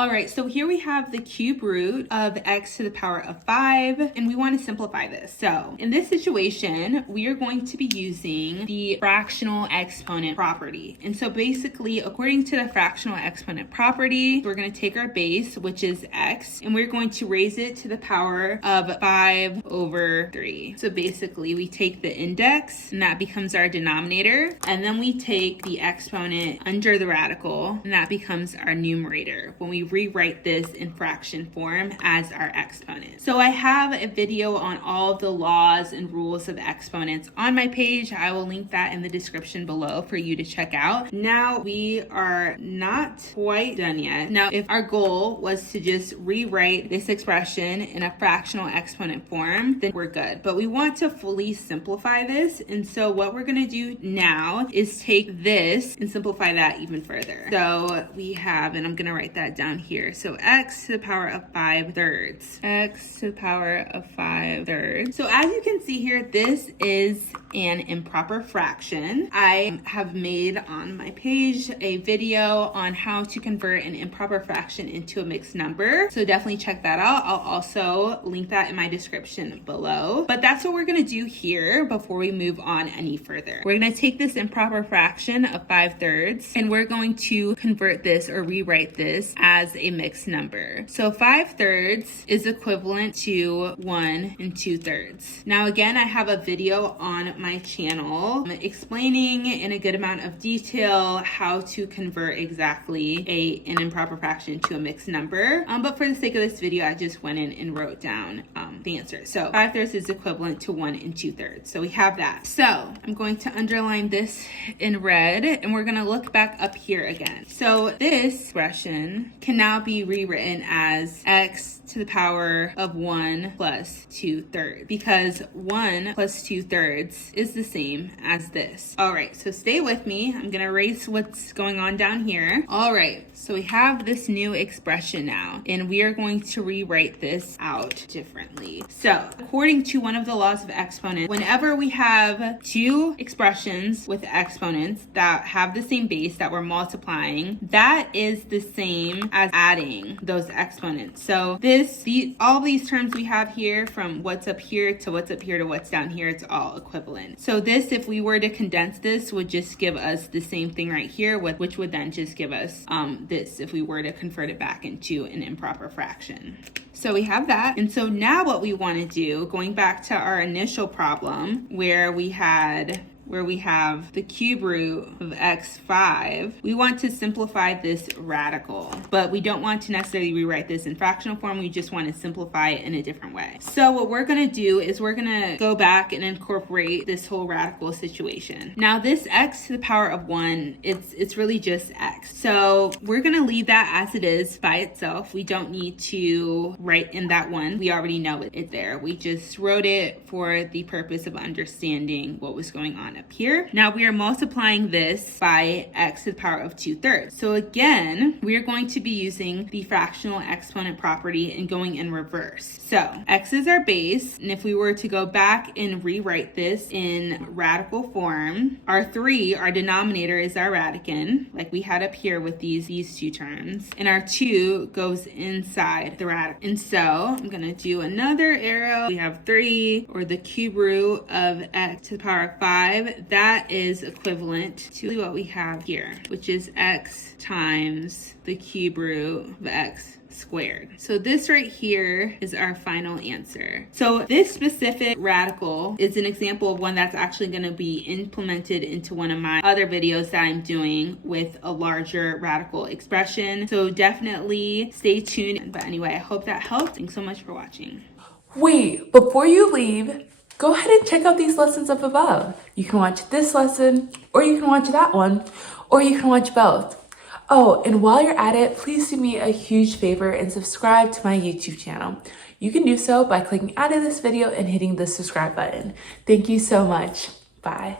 All right, so here we have the cube root of x to the power of 5, and we want to simplify this. So in this situation, we are going to be using the fractional exponent property. And so basically, according to the fractional exponent property, we're going to take our base, which is x, and we're going to raise it to the power of 5 over 3. So basically, we take the index, and that becomes our denominator, and then we take the exponent under the radical, and that becomes our numerator when we rewrite this in fraction form as our exponent. So I have a video on all of the laws and rules of exponents on my page. I will link that in the description below for you to check out. Now we are not quite done yet. Now, if our goal was to just rewrite this expression in a fractional exponent form, then we're good. But we want to fully simplify this. And so what we're going to do now is take this and simplify that even further. So we have, and I'm going to write that down here. So x to the power of 5 thirds. X to the power of 5 thirds. So as you can see here, this is an improper fraction. I have made on my page a video on how to convert an improper fraction into a mixed number. So definitely check that out. I'll also link that in my description below. But that's what we're going to do here before we move on any further. We're going to take this improper fraction of 5 thirds and we're going to convert this or rewrite this as a mixed number. So 5 thirds is equivalent to 1 and 2 thirds. Now again, I have a video on my channel explaining in a good amount of detail how to convert exactly an improper fraction to a mixed number. But for the sake of this video, I just went in and wrote down the answer. So 5 thirds is equivalent to 1 and 2 thirds. So we have that. So I'm going to underline this in red and we're going to look back up here again. So this expression can now be rewritten as x to the power of 1 plus 2 thirds because 1 plus 2 thirds is the same as this. All right, so stay with me. I'm going to erase what's going on down here. All right, so we have this new expression now, and we are going to rewrite this out differently. So according to one of the laws of exponents, whenever we have two expressions with exponents that have the same base that we're multiplying, that is the same as adding those exponents. So all these terms we have here, from what's up here to what's up here to what's down here, it's all equivalent. So this, if we were to condense this, would just give us the same thing right here, which would then just give us this if we were to convert it back into an improper fraction. So we have that. And so now what we want to do, going back to our initial problem where we have the cube root of x5, we want to simplify this radical, but we don't want to necessarily rewrite this in fractional form. We just want to simplify it in a different way. So what we're going to do is we're going to go back and incorporate this whole radical situation. Now this x to the power of 1, it's really just x. So we're going to leave that as it is by itself. We don't need to write in that 1. We already know it's there. We just wrote it for the purpose of understanding what was going on up here. Now we are multiplying this by x to the power of 2 thirds. So again, we are going to be using the fractional exponent property and going in reverse. So x is our base, and if we were to go back and rewrite this in radical form, our denominator is our radicand, like we had up here with these two terms, and our 2 goes inside the radical. And so I'm going to do another arrow. We have 3, or the cube root of x to the power of 5. That is equivalent to what we have here, which is x times the cube root of x squared. So this right here is our final answer. So this specific radical is an example of one that's actually going to be implemented into one of my other videos that I'm doing with a larger radical expression. So definitely stay tuned. But anyway, I hope that helped. Thanks so much for watching. Wait, before you leave, go ahead and check out these lessons up above. You can watch this lesson, or you can watch that one, or you can watch both. Oh, and while you're at it, please do me a huge favor and subscribe to my YouTube channel. You can do so by clicking out of this video and hitting the subscribe button. Thank you so much. Bye.